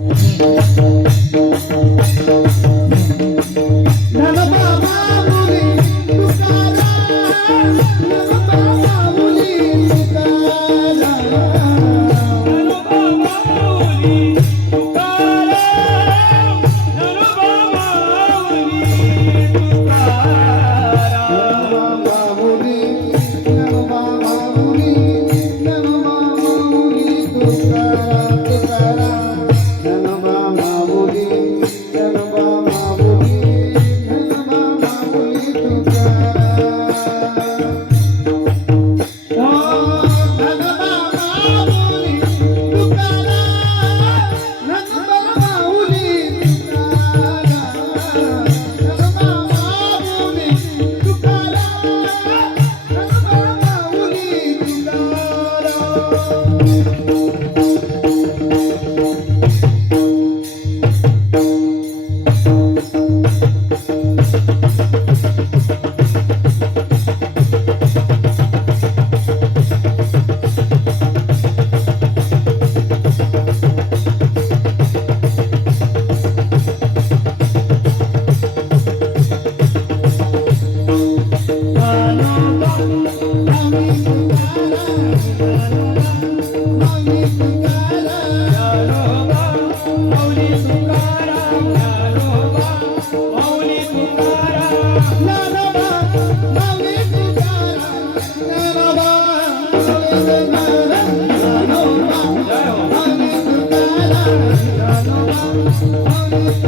Thank you. Thank you.